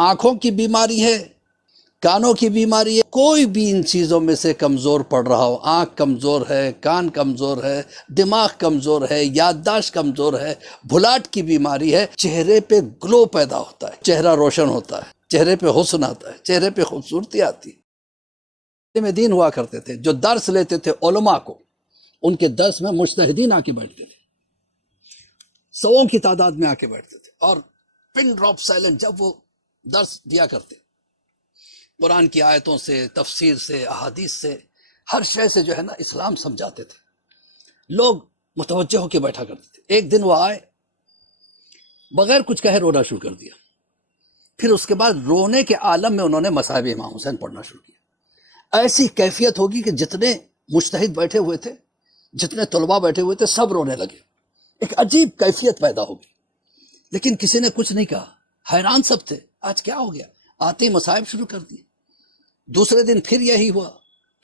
آنکھوں کی بیماری ہے، کانوں کی بیماری ہے، کوئی بھی ان چیزوں میں سے کمزور پڑ رہا ہو، آنکھ کمزور ہے، کان کمزور ہے، دماغ کمزور ہے، یادداشت کمزور ہے، بھلاٹ کی بیماری ہے، چہرے پہ گلو پیدا ہوتا ہے، چہرہ روشن ہوتا ہے، چہرے پہ حسن آتا ہے، چہرے پہ خوبصورتی آتی ہے۔ میں دین ہوا کرتے تھے جو درس لیتے تھے علماء کو، ان کے درس میں مجتہدین آ کے بیٹھتے تھے، سووں کی تعداد میں آ کے بیٹھتے تھے، اور پن ڈراپ سائلنٹ جب وہ درس دیا کرتے، قرآن کی آیتوں سے، تفسیر سے، احادیث سے، ہر شے سے جو ہے نا اسلام سمجھاتے تھے، لوگ متوجہ ہو کے بیٹھا کرتے تھے۔ ایک دن وہ آئے، بغیر کچھ کہے رونا شروع کر دیا، پھر اس کے بعد رونے کے عالم میں انہوں نے مصائب امام حسین پڑھنا شروع کیا۔ ایسی کیفیت ہوگی کہ جتنے مجتہد بیٹھے ہوئے تھے، جتنے طلباء بیٹھے ہوئے تھے، سب رونے لگے، ایک عجیب کیفیت پیدا ہوگی، لیکن کسی نے کچھ نہیں کہا، حیران سب تھے، آج کیا ہو گیا؟ آتے ہی مصائب شروع کر دیے۔ دوسرے دن پھر یہی ہوا،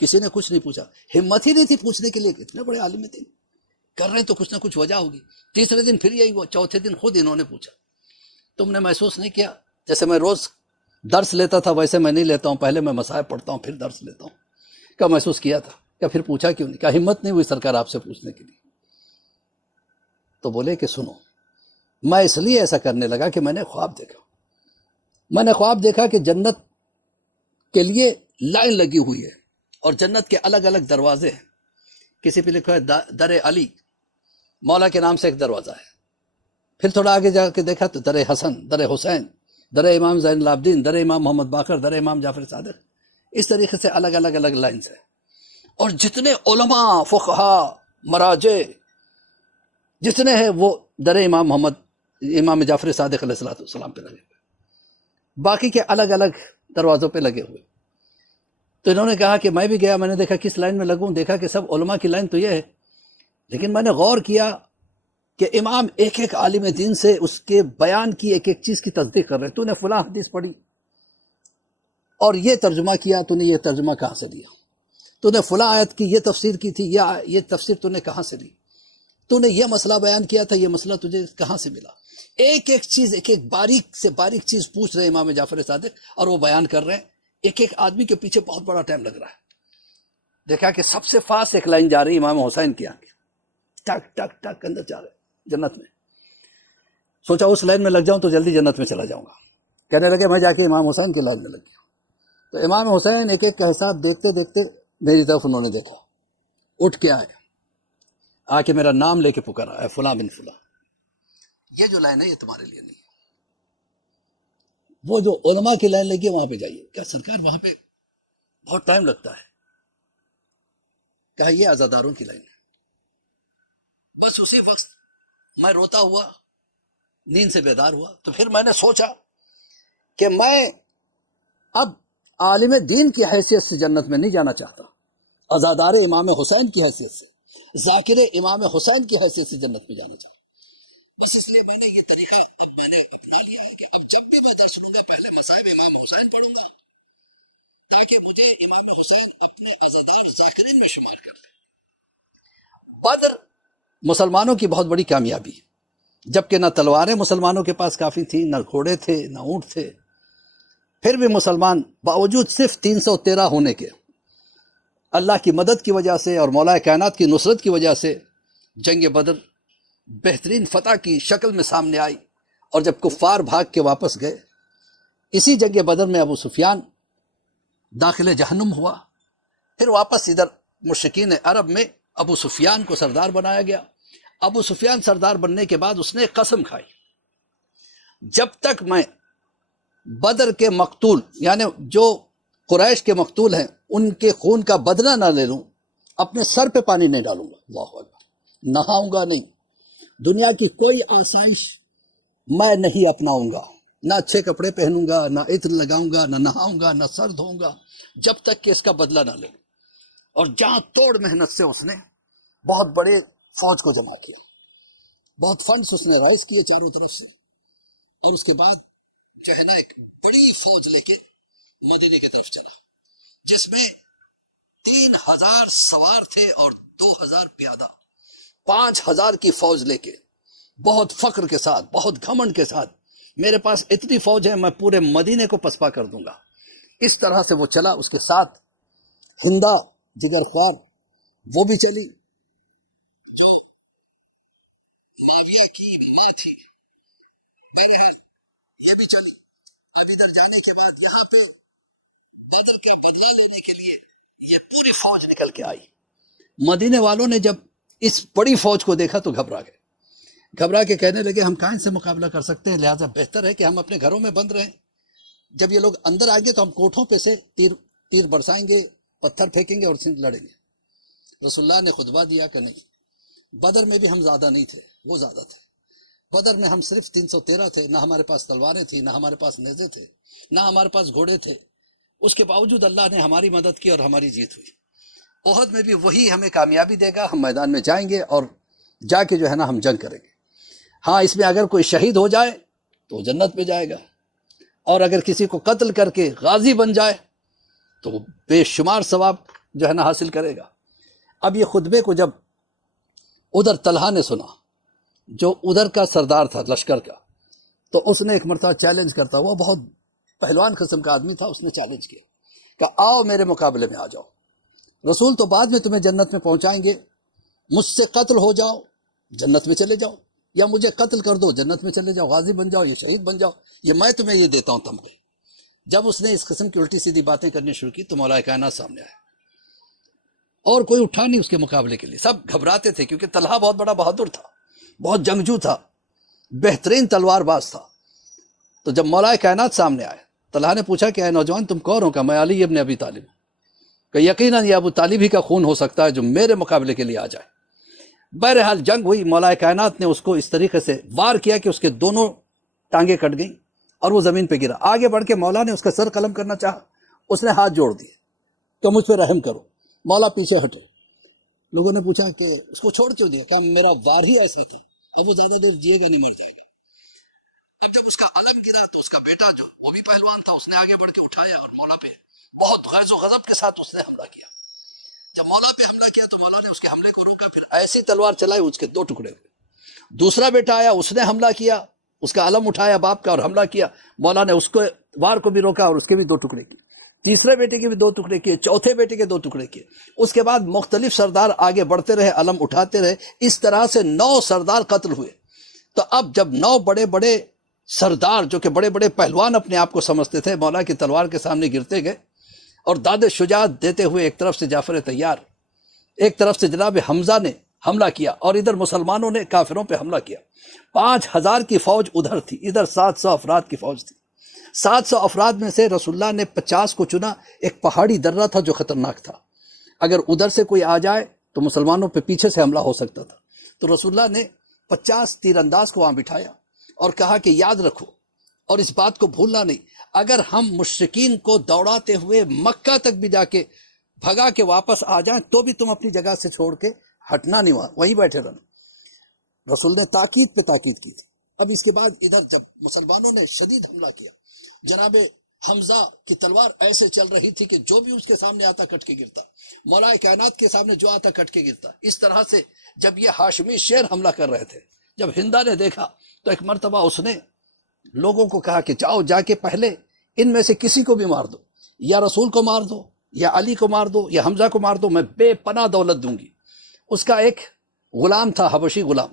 کسی نے کچھ نہیں پوچھا، ہمت ہی نہیں تھی پوچھنے کے لیے، اتنے بڑے عالم تھے، کر رہے ہیں تو کچھ نہ کچھ وجہ ہوگی۔ تیسرے دن پھر یہی ہوا، چوتھے دن خود انہوں نے پوچھا، تم نے محسوس نہیں کیا جیسے میں روز درس لیتا تھا ویسے میں نہیں لیتا ہوں، پہلے میں مصائب پڑھتا ہوں پھر درس لیتا ہوں؟ کیا محسوس کیا تھا؟ کیا پھر پوچھا کیوں نہیں؟ کیا ہمت نہیں ہوئی سرکار آپ سے پوچھنے کے لیے؟ تو بولے کہ سنو، میں اس لیے ایسا کرنے لگا کہ میں نے خواب دیکھا، میں نے خواب دیکھا کہ جنت کے لیے لائن لگی ہوئی ہے، اور جنت کے الگ الگ دروازے ہیں، کسی پہ لکھا ہے در علی، مولا کے نام سے ایک دروازہ ہے، پھر تھوڑا آگے جا کے دیکھا تو در حسن، در حسین، در امام زین العابدین، در امام محمد باقر، در امام جعفر صادق، اس طریقے سے الگ الگ الگ لائنز ہیں، اور جتنے علماء، فقہا، مراجع جتنے ہیں وہ در امام محمد، امام جعفر صادق علیہ السلام پہ لگے ہوئے، باقی کے الگ الگ دروازوں پہ لگے ہوئے۔ تو انہوں نے کہا کہ میں بھی گیا، میں نے دیکھا کس لائن میں لگوں، دیکھا کہ سب علماء کی لائن تو یہ ہے، لیکن میں نے غور کیا کہ امام ایک ایک عالم دین سے اس کے بیان کی ایک ایک چیز کی تصدیق کر رہے، تو نے فلاں حدیث پڑھی اور یہ ترجمہ کیا، تو نے یہ ترجمہ کہاں سے لیا، تو نے فلاں آیت کی یہ تفسیر کی تھی، یہ تفسیر تو نے کہاں سے لی، تو نے یہ مسئلہ بیان کیا تھا، یہ مسئلہ تجھے کہاں سے ملا؟ ایک ایک چیز، ایک ایک باریک سے باریک چیز پوچھ رہے امام جعفر صادق، اور وہ بیان کر رہے ہیں، ایک ایک آدمی کے پیچھے بہت بڑا ٹائم لگ رہا ہے۔ دیکھا کہ سب سے فاسٹ ایک لائن جا رہی امام حسین کی آگے، ٹک ٹک ٹک اندر جا رہے جنت میں۔ سوچا اس لائن میں لگ جاؤں تو جلدی جنت میں چلا جاؤں گا، کہنے لگے میں جا کے امام حسین کی لائن میں لگ گیا۔ تو امام حسین ایک ایک کا حساب دیکھتے دیکھتے میری طرف انہوں نے دیکھا، اٹھ کے آئے، آ کے میرا نام لے کے پکارا، اے فلاں بن فلاں، یہ جو لائن ہے یہ تمہارے لیے نہیں ہے، وہ جو علماء کی لائن لگی ہے وہاں پہ جائیے۔ کیا سرکار وہاں پہ بہت ٹائم لگتا ہے؟ کہا یہ عزاداروں کی لائن ہے۔ بس اسی وقت میں روتا ہوا نیند سے بیدار ہوا، تو پھر میں نے سوچا کہ میں اب عالم دین کی حیثیت سے جنت میں نہیں جانا چاہتا، عزادار امام حسین کی حیثیت سے، ذاکر امام حسین کی حیثیت سے جنت میں جانا چاہتا۔ بس اس لیے میں نے یہ طریقہ اب میں نے اپنا لیا ہے کہ اب جب بھی میں درس لوں گا پہلے مصائب امام حسین پڑھوں گا، تاکہ مجھے امام حسین اپنے عزادار ذاکرین میں شمار کر لیں۔ بدر مسلمانوں کی بہت بڑی کامیابی، جبکہ نہ تلواریں مسلمانوں کے پاس کافی تھیں، نہ گھوڑے تھے، نہ اونٹ تھے، پھر بھی مسلمان باوجود صرف 313 ہونے کے، اللہ کی مدد کی وجہ سے اور مولا کائنات کی نصرت کی وجہ سے جنگ بدر بہترین فتح کی شکل میں سامنے آئی، اور جب کفار بھاگ کے واپس گئے، اسی جنگ بدر میں ابو سفیان داخل جہنم ہوا، پھر واپس ادھر مشرکین عرب میں ابو سفیان کو سردار بنایا گیا۔ ابو سفیان سردار بننے کے بعد اس نے ایک قسم کھائی، جب تک میں بدر کے مقتول، یعنی جو قریش کے مقتول ہیں، ان کے خون کا بدلہ نہ لے لوں، اپنے سر پہ پانی نہیں ڈالوں گا، اللہ اکبر، نہاؤں گا نہیں، دنیا کی کوئی آسائش میں نہیں اپناؤں گا، نہ اچھے کپڑے پہنوں گا، نہ عطر لگاؤں گا، نہ نہاؤں گا، نہ سر دھوؤں گا، جب تک کہ اس کا بدلہ نہ لے۔ اور جہاں توڑ محنت سے اس نے بہت بڑے فوج کو جمع کیا، بہت فنڈز اس نے رائز کیے چاروں طرف سے، اور اس کے بعد جو ہے نا ایک بڑی فوج لے کے مدینے کی طرف چلا، جس میں 3000 سوار تھے اور 2000 پیادہ، 5000 کی فوج لے کے بہت فخر کے ساتھ، بہت گھمنڈ کے ساتھ میرے پاس اتنی فوج ہے میں پورے مدینے کو پسپا کر دوں گا. اس طرح سے وہ چلا. اس کے ساتھ ہندا جگر خوار وہ بھی چلی. معاویہ کی ماں تھی یہ بھی چلی. اب ادھر جانے کے بعد یہاں پہ بدر کا بدلہ لینے کے لیے یہ پوری فوج نکل کے آئی. مدینے والوں نے جب اس بڑی فوج کو دیکھا تو گھبرا گئے. گھبرا کے کہنے لگے ہم کہاں سے مقابلہ کر سکتے ہیں, لہٰذا بہتر ہے کہ ہم اپنے گھروں میں بند رہیں. جب یہ لوگ اندر آئیں گے تو ہم کوٹھوں پہ سے تیر برسائیں گے, پتھر پھینکیں گے اور لڑیں گے. رسول اللہ نے خطبہ دیا کہ نہیں, بدر میں بھی ہم زیادہ نہیں تھے, وہ زیادہ تھے. بدر میں ہم صرف 313 تھے, نہ ہمارے پاس تلواریں تھیں, نہ ہمارے پاس نیزے تھے, نہ ہمارے پاس گھوڑے تھے. اس کے باوجود اللہ نے ہماری مدد کی اور ہماری جیت ہوئی. احد میں بھی وہی ہمیں کامیابی دے گا. ہم میدان میں جائیں گے اور جا کے جو ہے نا ہم جنگ کریں گے. ہاں اس میں اگر کوئی شہید ہو جائے تو جنت میں جائے گا, اور اگر کسی کو قتل کر کے غازی بن جائے تو وہ بے شمار ثواب جو ہے نا حاصل کرے گا. اب یہ خطبے کو جب ادھر طلحہ نے سنا, جو ادھر کا سردار تھا لشکر کا, تو اس نے ایک مرتبہ چیلنج کرتا, وہ بہت پہلوان قسم کا آدمی تھا, اس نے چیلنج کیا کہ آؤ میرے مقابلے میں آ جاؤ. رسول تو بعد میں تمہیں جنت میں پہنچائیں گے, مجھ سے قتل ہو جاؤ جنت میں چلے جاؤ, یا مجھے قتل کر دو جنت میں چلے جاؤ, غازی بن جاؤ یا شہید بن جاؤ, یہ میں تمہیں یہ دیتا ہوں تمغے. جب اس نے اس قسم کی الٹی سیدھی باتیں کرنی شروع کی تو مولا کائنات سامنے آئے, اور کوئی اٹھا نہیں اس کے مقابلے کے لیے. سب گھبراتے تھے کیونکہ طلحہ بہت بڑا بہادر تھا, بہت جنگجو تھا, بہترین تلوار باز تھا. تو جب مولا کائنات سامنے آئے, طلحہ نے پوچھا کہ اے نوجوان تم کون ہو؟ کہ میں علی ابن ابی طالب ہوں. کہ یقیناً یہ ابو طالب ہی کا خون ہو سکتا ہے جو میرے مقابلے کے لیے آ جائے. بہرحال جنگ ہوئی. مولا کائنات نے اس کو اس طریقے سے وار کیا کہ اس کے دونوں ٹانگیں کٹ گئیں اور وہ زمین پہ گرا. آگے بڑھ کے مولا نے اس کا سر قلم کرنا چاہا, اس نے ہاتھ جوڑ دیے کہ مجھ پہ رحم کرو. مولا پیچھے ہٹے. لوگوں نے پوچھا کہ اس کو چھوڑ کیوں دیا؟ کہ میرا وار ہی ایسے تھی, اب وہ زیادہ دور جیے گا نہیں, مر جائے گا. اب جب اس کا علم گرا تو اس کا بیٹا جو وہ بھی پہلوان تھا, اس نے آگے بڑھ کے اٹھایا اور مولا پہ بہت غیظ و غضب کے ساتھ اس نے حملہ کیا. جب مولا پہ حملہ کیا تو مولا نے اس کے حملے کو روکا, پھر ایسی تلوار چلائی اس کے 2 ٹکڑے ہوئے. دوسرا بیٹا آیا, اس نے حملہ کیا, اس کا علم اٹھایا باپ کا اور حملہ کیا. مولا نے اس کو وار کو بھی روکا اور اس کے بھی 2 ٹکڑے کیے. تیسرے بیٹے کے بھی 2 ٹکڑے کیے, چوتھے بیٹے کے 2 ٹکڑے کیے. اس کے بعد مختلف سردار آگے بڑھتے رہے, علم اٹھاتے رہے. اس طرح سے 9 سردار قتل ہوئے. تو اب جب 9 بڑے بڑے سردار جو کہ بڑے بڑے پہلوان اپنے آپ کو سمجھتے تھے, مولا کی تلوار کے سامنے گرتے گئے اور داد شجاعت دیتے ہوئے ایک طرف سے جعفر تیار, ایک طرف سے جناب حمزہ نے حملہ کیا, اور ادھر مسلمانوں نے کافروں پہ حملہ کیا. 5000 کی فوج ادھر تھی, ادھر 700 افراد کی فوج تھی. 700 افراد میں سے رسول اللہ نے 50 کو چنا. ایک پہاڑی درہ تھا جو خطرناک تھا, اگر ادھر سے کوئی آ جائے تو مسلمانوں پہ پیچھے سے حملہ ہو سکتا تھا. تو رسول اللہ نے 50 تیر انداز کو وہاں بٹھایا اور کہا کہ یاد رکھو اور اس بات کو بھولنا نہیں, اگر ہم مشرکین کو دوڑاتے ہوئے مکہ تک بھی جا کے بھگا کے واپس آ جائیں تو بھی تم اپنی جگہ سے چھوڑ کے ہٹنا نہیں, وہیں بیٹھے رہنا. رسول نے تاکید پہ تاکید کی تھی. اب اس کے بعد ادھر جب مسلمانوں نے شدید حملہ کیا, جناب حمزہ کی تلوار ایسے چل رہی تھی کہ جو بھی اس کے سامنے آتا کٹ کے گرتا, مولا کائنات کے سامنے جو آتا کٹ کے گرتا. اس طرح سے جب یہ ہاشمی شیر حملہ کر رہے تھے, جب ہندا نے دیکھا تو ایک مرتبہ اس نے لوگوں کو کہا کہ جاؤ جا کے پہلے ان میں سے کسی کو بھی مار دو, یا رسول کو مار دو, یا علی کو مار دو, یا حمزہ کو مار دو, میں بے پناہ دولت دوں گی. اس کا ایک غلام تھا, حبشی غلام,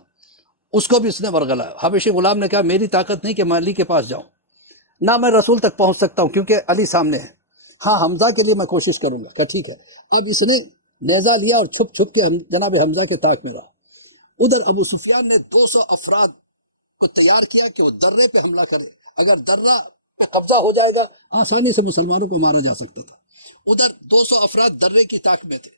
اس کو بھی اس نے ورگلایا. حبشی غلام نے کہا میری طاقت نہیں کہ میں علی کے پاس جاؤں, نہ میں رسول تک پہنچ سکتا ہوں کیونکہ علی سامنے ہے. ہاں حمزہ کے لیے میں کوشش کروں گا. کہ ٹھیک ہے. اب اس نے نیزہ لیا اور چھپ چھپ کے جناب حمزہ کے طاق میں رہا. ادھر ابو سفیان نے 200 افراد کو تیار کیا کہ وہ درے پہ حملہ کرے. اگر درہ پہ قبضہ ہو جائے گا آسانی سے مسلمانوں کو مارا جا سکتا تھا. ادھر 200 افراد درے کی طاق میں تھے,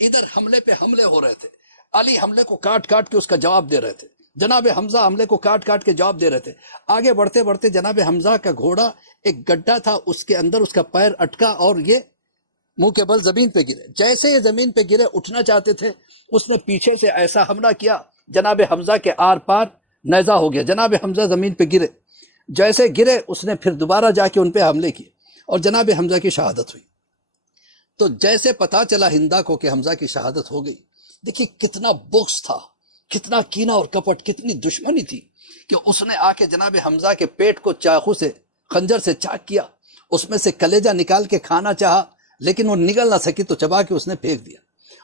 ادھر حملے پہ حملے ہو رہے تھے. علی حملے کو کاٹ کاٹ کے اس کا جواب دے رہے تھے, جناب حمزہ حملے کو کاٹ کاٹ کے جواب دے رہے تھے. آگے بڑھتے بڑھتے جناب حمزہ کا گھوڑا ایک گڈھا تھا, اس کے اندر اس کا پیر اٹکا اور یہ منہ کے بل زمین پہ گرے. جیسے یہ زمین پہ گرے اٹھنا چاہتے تھے, اس نے پیچھے سے ایسا حملہ کیا جناب حمزہ کے آر پار نیزہ ہو گیا. جناب حمزہ زمین پہ گرے, جیسے گرے اس نے پھر دوبارہ جا کے ان پہ حملے کیے اور جناب حمزہ کی شہادت ہوئی. تو جیسے پتا چلا ہندا کو کہ حمزہ کی شہادت ہو گئی, دیکھیے کتنا بغض تھا, کتنا کینہ اور کپٹ, کتنی دشمنی تھی کہ اس نے آ کے جناب حمزہ کے پیٹ کو چاقو سے خنجر سے چاک کیا، اس میں سے کلیجہ نکال کے کھانا چاہا لیکن وہ نگل نہ سکی تو چبا کے اس نے پھینک دیا۔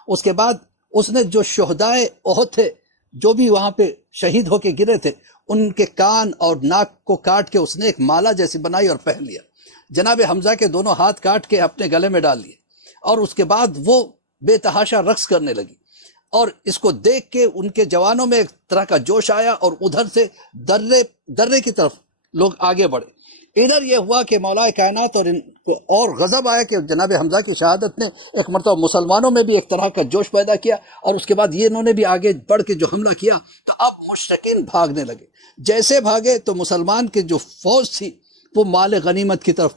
اس کے بعد اس نے جو شہدائے احد تھے، جو بھی وہاں پہ شہید ہو کے گرے تھے، ان کے کان اور ناک کو کاٹ کے اس نے ایک مالا جیسی بنائی اور پہن لیا۔ جناب حمزہ کے دونوں ہاتھ کاٹ کے اپنے گلے میں ڈال لیے، اور اس کے بعد وہ بے تحاشا رقص کرنے لگی، اور اس کو دیکھ کے ان کے جوانوں میں ایک طرح کا جوش آیا، اور ادھر سے درے کی طرف لوگ آگے بڑھے۔ ادھر یہ ہوا کہ مولا کائنات اور ان کو اور غضب آیا کہ جناب حمزہ کی شہادت نے ایک مرتبہ مسلمانوں میں بھی ایک طرح کا جوش پیدا کیا، اور اس کے بعد یہ انہوں نے بھی آگے بڑھ کے جو حملہ کیا تو اب مشرکین بھاگنے لگے۔ جیسے بھاگے تو مسلمان کی جو فوج تھی وہ مال غنیمت کی طرف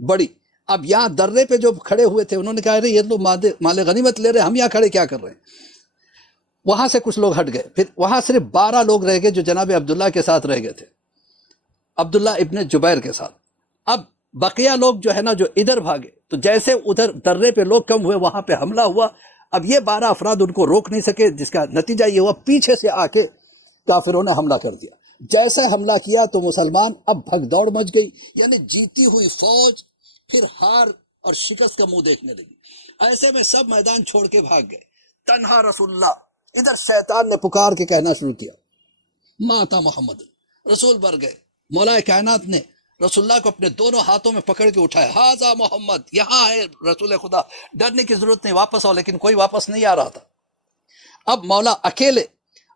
بڑھی۔ اب یہاں درے پہ جو کھڑے ہوئے تھے انہوں نے کہا یہ لوگ مال غنیمت لے رہے ہیں، ہم یہاں کھڑے کیا کر رہے ہیں؟ وہاں سے کچھ لوگ ہٹ گئے، پھر وہاں صرف 12 لوگ رہ گئے جو جناب عبداللہ کے ساتھ رہ گئے تھے، عبداللہ ابن جبیر کے ساتھ۔ اب بقیہ لوگ جو ہے نا جو ادھر بھاگے، تو جیسے ادھر درے پہ لوگ کم ہوئے وہاں پہ حملہ ہوا۔ اب یہ 12 افراد ان کو روک نہیں سکے، جس کا نتیجہ یہ ہوا پیچھے سے آ کے کافروں نے حملہ کر دیا۔ جیسے حملہ کیا تو مسلمان اب بھگ دوڑ مچ گئی، یعنی جیتی ہوئی فوج پھر ہار اور شکست کا منہ دیکھنے لگی۔ ایسے میں سب میدان چھوڑ کے بھاگ گئے، تنہا رسول اللہ۔ ادھر شیطان نے پکار کے کہنا شروع کیا، ماتا محمد، رسول بر گئے۔ مولا کائنات نے رسول اللہ کو اپنے دونوں ہاتھوں میں پکڑ کے اٹھایا، ہاذا محمد، یہاں ہے رسول خدا، ڈرنے کی ضرورت نہیں، واپس آؤ۔ لیکن کوئی واپس نہیں آ رہا تھا۔ اب مولا اکیلے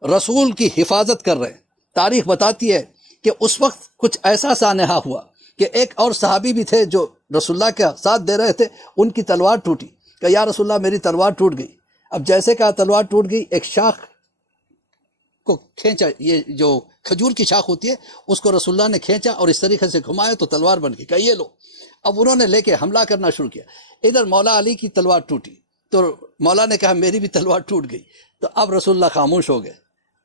رسول کی حفاظت کر رہے ہیں۔ تاریخ بتاتی ہے کہ اس وقت کچھ ایسا سانحہ ہوا کہ ایک اور صحابی بھی تھے جو رسول اللہ کا ساتھ دے رہے تھے، ان کی تلوار ٹوٹی کہ یا رسول اللہ میری تلوار ٹوٹ گئی۔ اب جیسے کہا تلوار ٹوٹ گئی، ایک شاخ کو کھینچا، یہ جو کھجور کی شاخ ہوتی ہے اس کو رسول اللہ نے کھینچا اور اس طریقے سے گھمایا تو تلوار بن گئی، کہ یہ لو۔ اب انہوں نے لے کے حملہ کرنا شروع کیا۔ ادھر مولا علی کی تلوار ٹوٹی تو مولا نے کہا میری بھی تلوار ٹوٹ گئی، تو اب رسول اللہ خاموش ہو گئے۔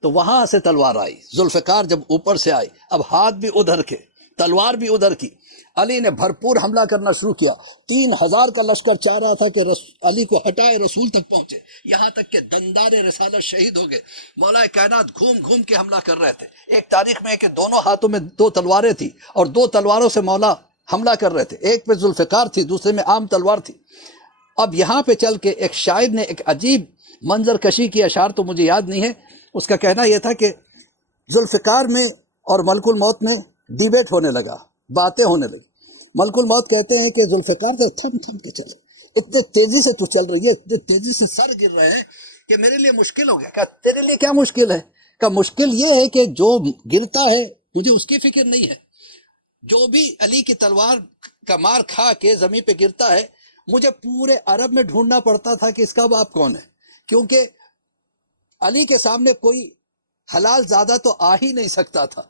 تو وہاں سے تلوار آئی، ذوالفقار جب اوپر سے آئی، اب ہاتھ بھی ادھر کے، تلوار بھی ادھر کی۔ علی نے بھرپور حملہ کرنا شروع کیا۔ 3000 کا لشکر چاہ رہا تھا کہ علی کو ہٹائے رسول تک پہنچے، یہاں تک کہ دندار رسالت شہید ہو گئے۔ مولا کائنات گھوم گھوم کے حملہ کر رہے تھے۔ ایک تاریخ میں ہے کہ دونوں ہاتھوں میں 2 تلواریں تھی، اور 2 تلواروں سے مولا حملہ کر رہے تھے، ایک پہ ذوالفقار تھی، دوسرے میں عام تلوار تھی۔ اب یہاں پہ چل کے ایک شاعر نے ایک عجیب منظر کشی کی، اشعار تو مجھے یاد نہیں ہے، اس کا کہنا یہ تھا کہ ذوالفقار میں اور ملک الموت میں ڈیبیٹ ہونے لگا، باتیں ہونے لگی۔ ملک الموت کہتے ہیں کہ ذوالفقار سے تھم تھم کے چل، اتنے تیزی سے تو چل رہی ہے، اتنے تیزی سے سر گر رہے ہیں کہ میرے لیے مشکل ہو گیا۔ کہا تیرے لیے کیا مشکل ہے؟ کہا مشکل یہ ہے کہ جو گرتا ہے مجھے اس کی فکر نہیں ہے، جو بھی علی کی تلوار کا مار کھا کے زمین پہ گرتا ہے مجھے پورے عرب میں ڈھونڈنا پڑتا تھا کہ اس کا باپ کون ہے، کیونکہ علی کے سامنے کوئی حلال زیادہ تو آ ہی نہیں سکتا تھا۔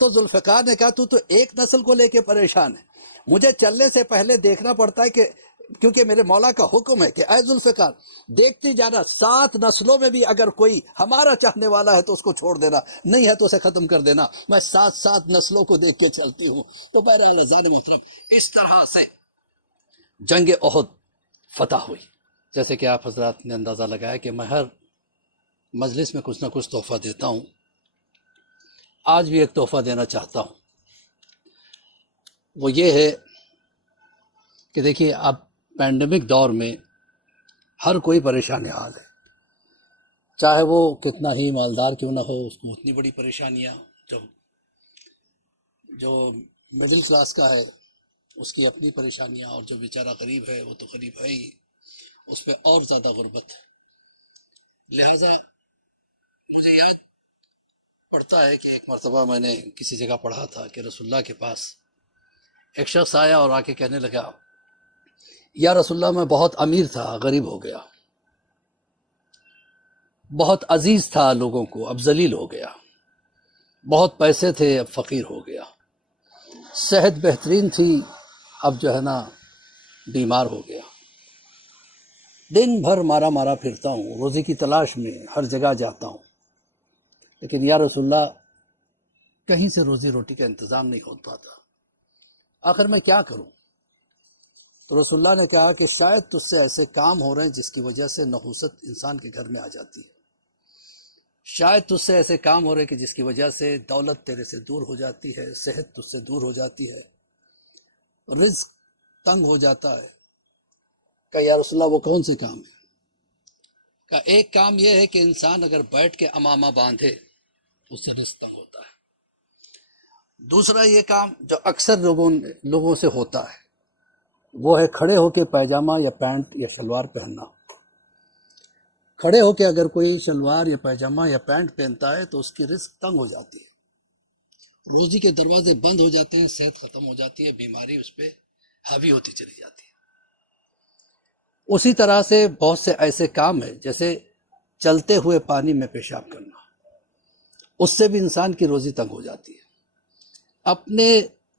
تو ذوالفقار نے کہا تو ایک نسل کو لے کے پریشان ہے، مجھے چلنے سے پہلے دیکھنا پڑتا ہے کہ کیونکہ میرے مولا کا حکم ہے کہ اے ذوالفقار دیکھتی جانا، 7 نسلوں میں بھی اگر کوئی ہمارا چاہنے والا ہے تو اس کو چھوڑ دینا، نہیں ہے تو اسے ختم کر دینا، میں 7 نسلوں کو دیکھ کے چلتی ہوں۔ تو بہرحال عزیزان محترم، اس طرح سے جنگ احد فتح ہوئی۔ جیسے کہ آپ حضرات نے اندازہ لگایا کہ میں ہر مجلس میں کچھ نہ کچھ تحفہ دیتا ہوں، آج بھی ایک تحفہ دینا چاہتا ہوں۔ وہ یہ ہے کہ دیکھیے اب پینڈیمک دور میں ہر کوئی پریشان حال ہے، چاہے وہ کتنا ہی مالدار کیوں نہ ہو، اس کو اتنی بڑی پریشانیاں، جو مڈل کلاس کا ہے اس کی اپنی پریشانیاں، اور جو بیچارہ غریب ہے وہ تو غریب ہے ہی، اس پہ اور زیادہ غربت ہے۔ لہٰذا مجھے یاد پڑتا ہے کہ ایک مرتبہ میں نے کسی جگہ پڑھا تھا کہ رسول اللہ کے پاس ایک شخص آیا اور آ کے کہنے لگا یا رسول اللہ میں بہت امیر تھا، غریب ہو گیا، بہت عزیز تھا لوگوں کو، اب ذلیل ہو گیا، بہت پیسے تھے اب فقیر ہو گیا، صحت بہترین تھی اب جو ہے نا بیمار ہو گیا، دن بھر مارا مارا پھرتا ہوں، روزی کی تلاش میں ہر جگہ جاتا ہوں، لیکن یا رسول اللہ کہیں سے روزی روٹی کا انتظام نہیں ہو پاتا، آخر میں کیا کروں؟ تو رسول اللہ نے کہا کہ شاید تجھ سے ایسے کام ہو رہے ہیں جس کی وجہ سے نحوست انسان کے گھر میں آ جاتی ہے، شاید تجھ سے ایسے کام ہو رہے کہ جس کی وجہ سے دولت تیرے سے دور ہو جاتی ہے، صحت تجھ سے دور ہو جاتی ہے، رزق تنگ ہو جاتا ہے۔ کہ یا رسول اللہ وہ کون سے کام ہے؟ کہ ایک کام یہ ہے کہ انسان اگر بیٹھ کے امامہ باندھے اس سے رزق تنگ ہوتا ہے۔ دوسرا یہ کام جو اکثر لوگوں سے ہوتا ہے وہ ہے کھڑے ہو کے پائجامہ یا پینٹ یا شلوار پہننا۔ کھڑے ہو کے اگر کوئی شلوار یا پائجامہ یا پینٹ پہنتا ہے تو اس کی رزق تنگ ہو جاتی ہے، روزی کے دروازے بند ہو جاتے ہیں، صحت ختم ہو جاتی ہے، بیماری اس پہ حاوی ہوتی چلی جاتی ہے۔ اسی طرح سے بہت سے ایسے کام ہیں جیسے چلتے ہوئے پانی میں پیشاب کرنا، اس سے بھی انسان کی روزی تنگ ہو جاتی ہے۔ اپنے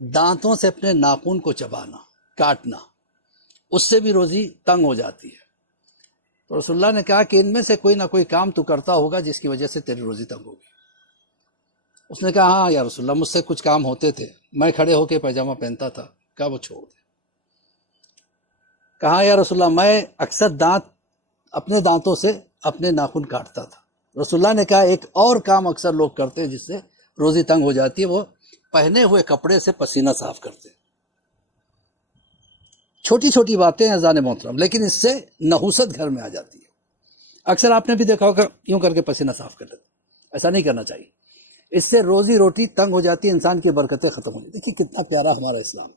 دانتوں سے اپنے ناخن کو چبانا، کاٹنا، اس سے بھی روزی تنگ ہو جاتی ہے۔ تو رسول اللہ نے کہا کہ ان میں سے کوئی نہ کوئی کام تو کرتا ہوگا جس کی وجہ سے تیری روزی تنگ ہوگی۔ اس نے کہا ہاں یا رسول اللہ، مجھ سے کچھ کام ہوتے تھے، میں کھڑے ہو کے پائجامہ پہنتا تھا۔ کہا وہ چھوڑ دے۔ کہا یا رسول اللہ، میں اکثر اپنے دانتوں سے اپنے ناخن کاٹتا تھا۔ رسول اللہ نے کہا ایک اور کام اکثر لوگ کرتے ہیں جس سے روزی تنگ ہو جاتی ہے، وہ پہنے ہوئے کپڑے سے پسینہ صاف کرتے ہیں۔ چھوٹی چھوٹی باتیں ہیں زان محترم، لیکن اس سے نحوست گھر میں آ جاتی ہے۔ اکثر آپ نے بھی دیکھا ہوگا یوں کر کے پسینہ صاف کر لیتے، ایسا نہیں کرنا چاہیے۔ اس سے روزی روٹی تنگ ہو جاتی ہے، انسان کی برکتیں ختم ہو جاتی ہیں۔ دیکھیے کتنا پیارا ہمارا اسلام۔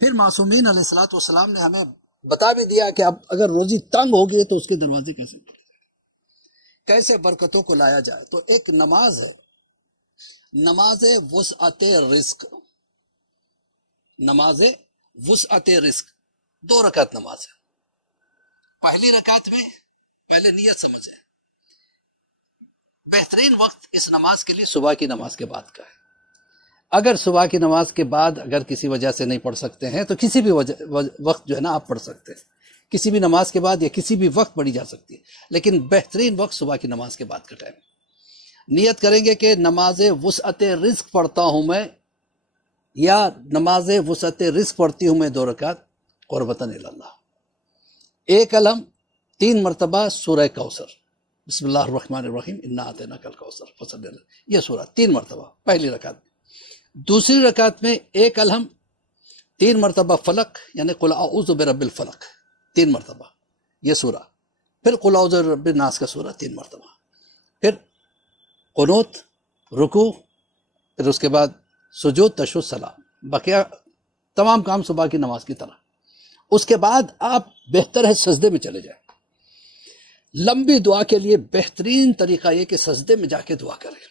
پھر معصومین علیہ الصلوۃ والسلام نے ہمیں بتا بھی دیا کہ اب اگر روزی تنگ ہوگی تو اس کے دروازے کیسے کھولے جائیں، کیسے برکتوں کو لایا جائے۔ تو ایک نماز ہے، نماز وسعت رزق، نماز وسعت رزق، 2 رکعت نماز ہے۔ پہلی رکعت میں پہلے نیت سمجھیں، بہترین وقت اس نماز کے لیے صبح کی نماز کے بعد کا ہے۔ اگر صبح کی نماز کے بعد اگر کسی وجہ سے نہیں پڑھ سکتے ہیں تو کسی بھی وقت جو ہے نا آپ پڑھ سکتے ہیں، کسی بھی نماز کے بعد یا کسی بھی وقت پڑھی جا سکتی ہے، لیکن بہترین وقت صبح کی نماز کے بعد کا ٹائم۔ نیت کریں گے کہ نماز وسعت رزق پڑھتا ہوں میں، یا نماز وسعت رزق پڑھتی ہوں میں 2 رکعت قربتاً الی اللہ۔ 1 الحم 3 مرتبہ سورہ کوثر، بسم اللہ الرحمن الرحیم انا اعطیناک الکوثر فصلی اللہ، یہ سورہ 3 مرتبہ پہلی رکعت میں۔ دوسری رکعت میں 1 الحم 3 مرتبہ فلق، یعنی قل اعوذ برب الفلق 3 مرتبہ یہ سورہ، پھر قل اعوذ برب الناس کا سورہ 3 مرتبہ، پھر قنوت، رکوع، پھر اس کے بعد سجود، تشہد، سلام، بقیہ تمام کام صبح کی نماز کی طرح۔ اس کے بعد آپ بہتر ہے سجدے میں چلے جائیں۔ لمبی دعا کے لیے بہترین طریقہ یہ کہ سجدے میں جا کے دعا کریں۔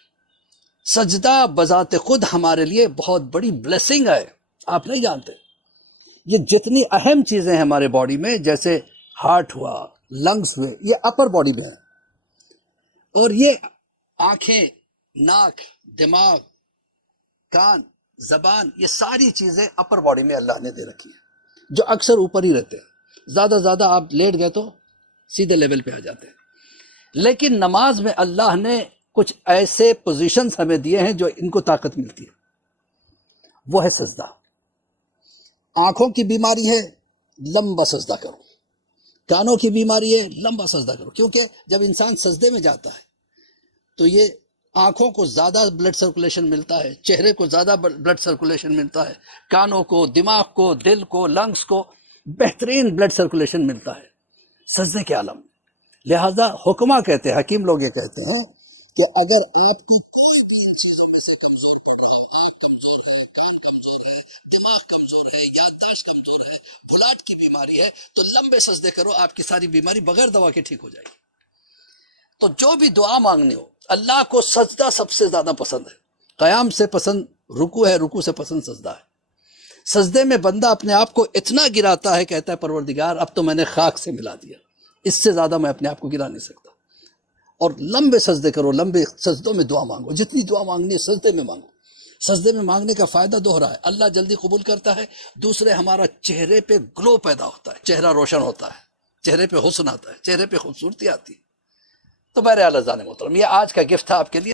سجدہ بذات خود ہمارے لیے بہت بڑی بلیسنگ ہے، آپ نہیں جانتے۔ یہ جتنی اہم چیزیں ہیں ہمارے باڈی میں، جیسے ہارٹ ہوا، لنگز ہوئے، یہ اپر باڈی میں ہے، اور یہ آنکھیں، ناک، دماغ، کان، زبان، یہ ساری چیزیں اپر باڈی میں اللہ نے دے رکھی ہیں، جو اکثر اوپر ہی رہتے ہیں۔ زیادہ آپ لیٹ گئے تو سیدھے لیول پہ آ جاتے ہیں، لیکن نماز میں اللہ نے کچھ ایسے پوزیشنز ہمیں دیے ہیں جو ان کو طاقت ملتی ہے، وہ ہے سجدہ۔ آنکھوں کی بیماری ہے، لمبا سجدہ کرو۔ کانوں کی بیماری ہے، لمبا سجدہ کرو، کیونکہ جب انسان سجدے میں جاتا ہے تو یہ آنکھوں کو زیادہ بلڈ سرکولیشن ملتا ہے، چہرے کو زیادہ بلڈ سرکولیشن ملتا ہے، کانوں کو، دماغ کو، دل کو، لنگز کو بہترین بلڈ سرکولیشن ملتا ہے سجدے کے عالم میں۔ لہذا حکمہ کہتے ہیں، حکیم لوگ یہ کہتے ہیں کہ اگر آپ کی دماغ کمزور ہے، یادداشت کمزور ہے، بھلاٹ کی بیماری ہے، تو لمبے سجدے کرو، آپ کی ساری بیماری بغیر دوا کے ٹھیک ہو جائے گی۔ تو جو بھی دعا مانگنی ہو، اللہ کو سجدہ سب سے زیادہ پسند ہے۔ قیام سے پسند رکوع ہے، رکوع سے پسند سجدہ ہے۔ سجدے میں بندہ اپنے آپ کو اتنا گراتا ہے، کہتا ہے پروردگار اب تو میں نے خاک سے ملا دیا، اس سے زیادہ میں اپنے آپ کو گرا نہیں سکتا۔ اور لمبے سجدے کرو، لمبے سجدوں میں دعا مانگو، جتنی دعا مانگنی ہے سجدے میں مانگو۔ سجدے میں مانگنے کا فائدہ دوہرا ہے، اللہ جلدی قبول کرتا ہے، دوسرے ہمارا چہرے پہ گلو پیدا ہوتا ہے، چہرہ روشن ہوتا ہے، چہرے پہ حسن آتا ہے، چہرے پہ خوبصورتی آتی ہے۔ تو بہرحال عزیزان محترم، یہ آج کا گفٹ تھا آپ کے لیے۔